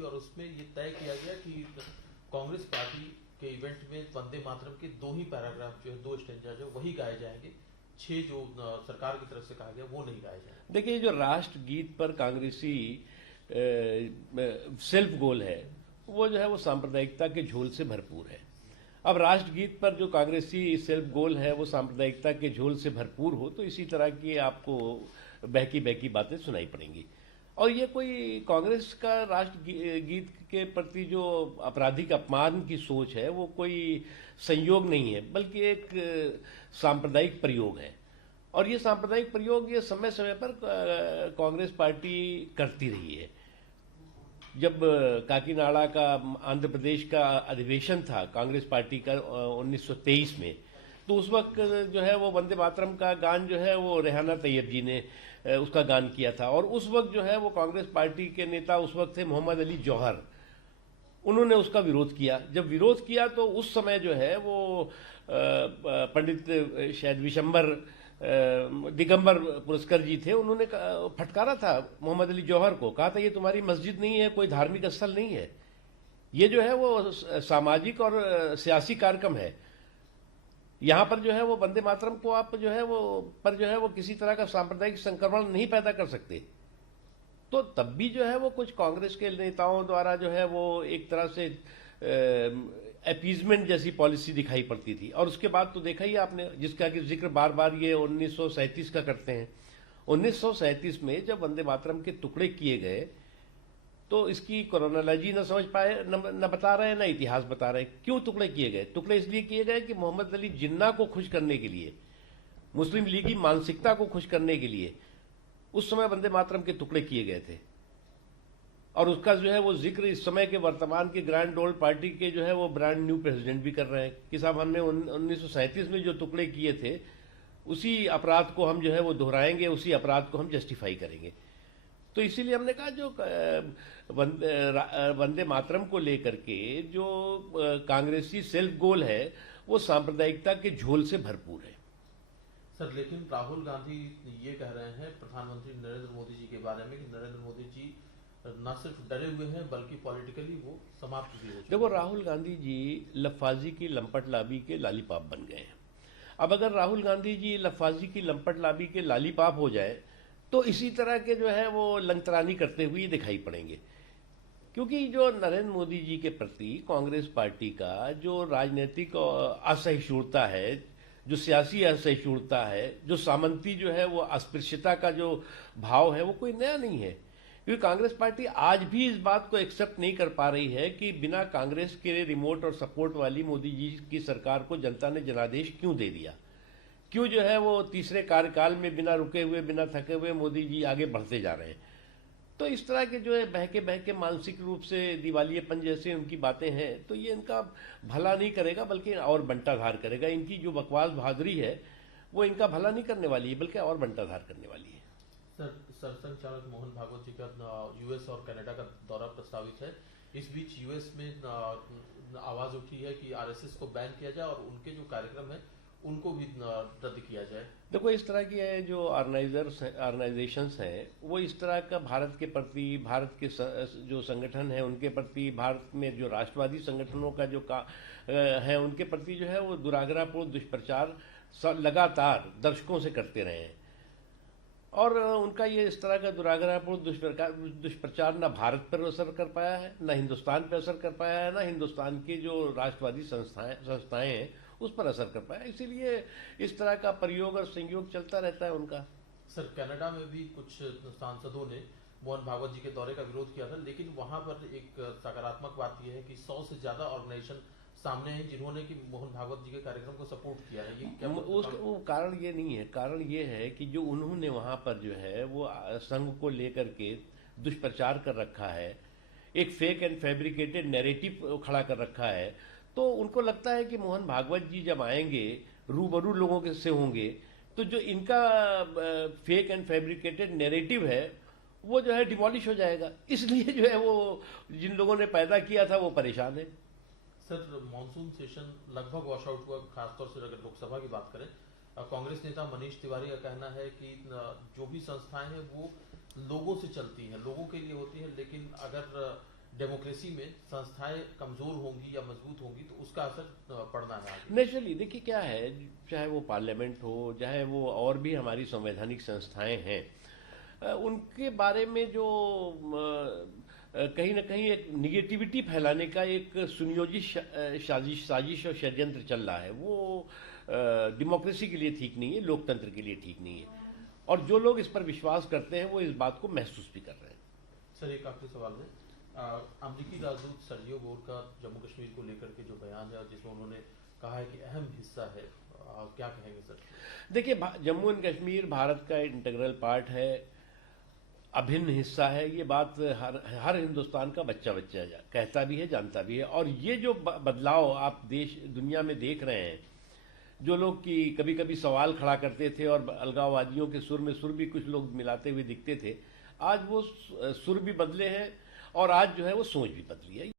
थी और उसमें ये तय किया गया कि कांग्रेस पार्टी के इवेंट में वंदे मातरम के 2 ही पैराग्राफ जो है, 2 स्टेंजा जो वही गाए जाएंगे। 6 जो सरकार की तरफ से कहा गया वो नहीं गाए जाएंगे। देखिए, जो राष्ट्र गीत पर कांग्रेसी सेल्फ गोल है, वो जो है वो सांप्रदायिकता के झोल से भरपूर है। अब राष्ट्रगीत पर जो कांग्रेसी सेल्फ गोल है वो सांप्रदायिकता के झोल से भरपूर हो तो इसी तरह की आपको बहकी बहकी बातें सुनाई पड़ेंगी। और ये कोई कांग्रेस का राष्ट्रगीत के प्रति जो आपराधिक अपमान की सोच है वो कोई संयोग नहीं है, बल्कि एक सांप्रदायिक प्रयोग है। और ये सांप्रदायिक प्रयोग ये समय समय पर कांग्रेस पार्टी करती रही है। जब काकीनाडा का आंध्र प्रदेश का अधिवेशन था कांग्रेस पार्टी का 1923 में, तो उस वक्त जो है वो वंदे मातरम का गान जो है वो रेहाना तैयब जी ने उसका गान किया था। और उस वक्त जो है वो कांग्रेस पार्टी के नेता उस वक्त थे मोहम्मद अली जौहर, उन्होंने उसका विरोध किया। जब विरोध किया तो उस समय जो है वो पंडित शायद विशंबर दिगंबर पुरस्कर जी थे, उन्होंने फटकारा था मोहम्मद अली जौहर को, कहा था ये तुम्हारी मस्जिद नहीं है, कोई धार्मिक स्थल नहीं है, ये जो है वो सामाजिक और सियासी कार्यक्रम है। यहाँ पर जो है वो वंदे मातरम को आप जो है वो किसी तरह का सांप्रदायिक संक्रमण नहीं पैदा कर सकते। तो तब भी जो है वो कुछ कांग्रेस के नेताओं द्वारा जो है वो एक तरह से अपीजमेंट जैसी पॉलिसी दिखाई पड़ती थी। और उसके बाद तो देखा ही आपने, जिसका कि जिक्र बार बार ये 1937 का करते हैं। 1937 में जब वंदे मातरम के टुकड़े किए गए तो इसकी क्रोनोलॉजी न समझ पाए, न बता रहे, न इतिहास बता रहे। क्यों टुकड़े किए गए? टुकड़े इसलिए किए गए कि मोहम्मद अली जिन्ना को खुश करने के लिए, मुस्लिम लीग की मानसिकता को खुश करने के लिए उस समय वंदे मातरम के टुकड़े किए गए थे। और उसका जो है वो जिक्र इस समय के वर्तमान के ग्रैंड ओल्ड पार्टी के जो है वो ब्रांड न्यू प्रेसिडेंट भी कर रहे हैं कि साहब हमने 1937 में जो टुकड़े किए थे उसी अपराध को हम जो है वो दोहराएंगे, उसी अपराध को हम जस्टिफाई करेंगे। तो इसीलिए हमने कहा जो वंदे मातरम को लेकर के जो कांग्रेसी सेल्फ गोल है वो सांप्रदायिकता के झोल से भरपूर है। सर, लेकिन राहुल गांधी ये कह रहे हैं प्रधानमंत्री नरेंद्र मोदी जी के बारे में कि नरेंद्र मोदी जी न सिर्फ डरे हुए हैं बल्कि पॉलिटिकली वो समाप्त भी हो चुके हैं। देखो, राहुल गांधी जी लफाजी की लंपट लाबी के लालीपाप बन गए हैं। अब अगर राहुल गांधी जी लफाजी की लंपट लाबी के लालीपाप हो जाए तो इसी तरह के जो है वो लंतरानी करते हुए दिखाई पड़ेंगे। क्योंकि जो नरेंद्र मोदी जी के प्रति कांग्रेस पार्टी का जो राजनीतिक असहिष्णुता है, जो सियासी असहिष्णुता है, जो सामंती जो है वो अस्पृश्यता का जो भाव है वो कोई नया नहीं है। क्योंकि कांग्रेस पार्टी आज भी इस बात को एक्सेप्ट नहीं कर पा रही है कि बिना कांग्रेस के रिमोट और सपोर्ट वाली मोदी जी की सरकार को जनता ने जनादेश क्यों दे दिया, क्यों जो है वो तीसरे कार्यकाल में बिना रुके हुए, बिना थके हुए मोदी जी आगे बढ़ते जा रहे हैं। तो इस तरह के जो है बहके बहके मानसिक रूप से दिवालियेपन जैसे उनकी बातें हैं, तो ये इनका भला नहीं करेगा बल्कि और बंटाधार करेगा। इनकी जो बकवास बहादुरी है वो इनका भला नहीं करने वाली है बल्कि और बंटाधार करने वाली है। सर, सरसंघ चालक मोहन भागवत जी का यूएस और कनाडा का दौरा प्रस्तावित है। इस बीच यूएस में आवाज उठी है कि आरएसएस को बैन किया जाए और उनके जो कार्यक्रम है उनको भी रद्द किया जाए। देखो, इस तरह की जो ऑर्गेनाइजेशंस हैं वो इस तरह का भारत के प्रति, भारत के जो संगठन है उनके प्रति, भारत में जो राष्ट्रवादी संगठनों का जो है उनके प्रति जो है वो दुराग्रहपूर्ण दुष्प्रचार लगातार दर्शकों से करते रहे हैं। और उनका ये इस तरह का दुराग्रहपूर्ण दुष्प्रचार न भारत पर असर कर पाया है, न हिंदुस्तान पर असर कर पाया है, न हिंदुस्तान की जो राष्ट्रवादी संस्थाएं हैं उस पर असर कर पाया। इसीलिए इस तरह का प्रयोग और संयोग चलता रहता है उनका। सर, कनाडा में भी कुछ सांसदों ने मोहन भागवत जी के दौरे का विरोध किया था, लेकिन वहां पर एक सकारात्मक बात यह है कि 100 से ज्यादा ऑर्गेनाइजेशन सामने हैं जिन्होंने कि मोहन भागवत जी के कार्यक्रम को सपोर्ट किया है। ये क्या वो कारण ये नहीं है, कारण ये है कि जो उन्होंने वहां पर जो है वो संघ को लेकर के दुष्प्रचार कर रखा है, एक फेक एंड फैब्रिकेटेड नैरेटिव खड़ा कर रखा है। तो उनको लगता है कि मोहन भागवत जी जब आएंगे, रूबरू लोगों के से होंगे, तो जो इनका फेक एंड फैब्रिकेटेड नैरेटिव है वो जो है डिमोलिश हो जाएगा। इसलिए जो है वो जिन लोगों ने पैदा किया था वो परेशान है। सर, मॉनसून सेशन लगभग वॉश आउट हुआ, खासतौर से अगर लोकसभा की बात करें। कांग्रेस नेता मनीष तिवारी का कहना है कि जो भी संस्थाएं हैं वो लोगों से चलती हैं, लोगों के लिए होती है, लेकिन अगर डेमोक्रेसी में संस्थाएं कमजोर होंगी या मजबूत होंगी तो उसका असर पड़ना है आगे। नेचुरली देखिए क्या है, चाहे वो पार्लियामेंट हो, चाहे वो और भी हमारी संवैधानिक संस्थाएं हैं, उनके बारे में जो कहीं ना कहीं एक निगेटिविटी फैलाने का एक सुनियोजित साजिश और षड्यंत्र चल रहा है, वो डेमोक्रेसी के लिए ठीक नहीं है, लोकतंत्र के लिए ठीक नहीं है। और जो लोग इस पर विश्वास करते हैं वो इस बात को महसूस भी कर रहे हैं। सर एक आखिरी सवाल है, अमेरिकी राजदूत सर्जियो बोर का जम्मू कश्मीर को लेकर के जो बयान है और जिसमें उन्होंने कहा है कि अहम हिस्सा है, क्या कहेंगे सर? देखिए, जम्मू एंड कश्मीर भारत का इंटीग्रल पार्ट है, अभिन्न हिस्सा है। ये बात हर हिंदुस्तान का बच्चा बच्चा कहता भी है, जानता भी है। और ये जो बदलाव आप देश दुनिया में देख रहे हैं, जो लोग कि कभी कभी सवाल खड़ा करते थे और अलगाववादियों के सुर में सुर भी कुछ लोग मिलाते हुए दिखते थे, आज वो सुर भी बदले हैं और आज जो है वो सोच भी बदली है।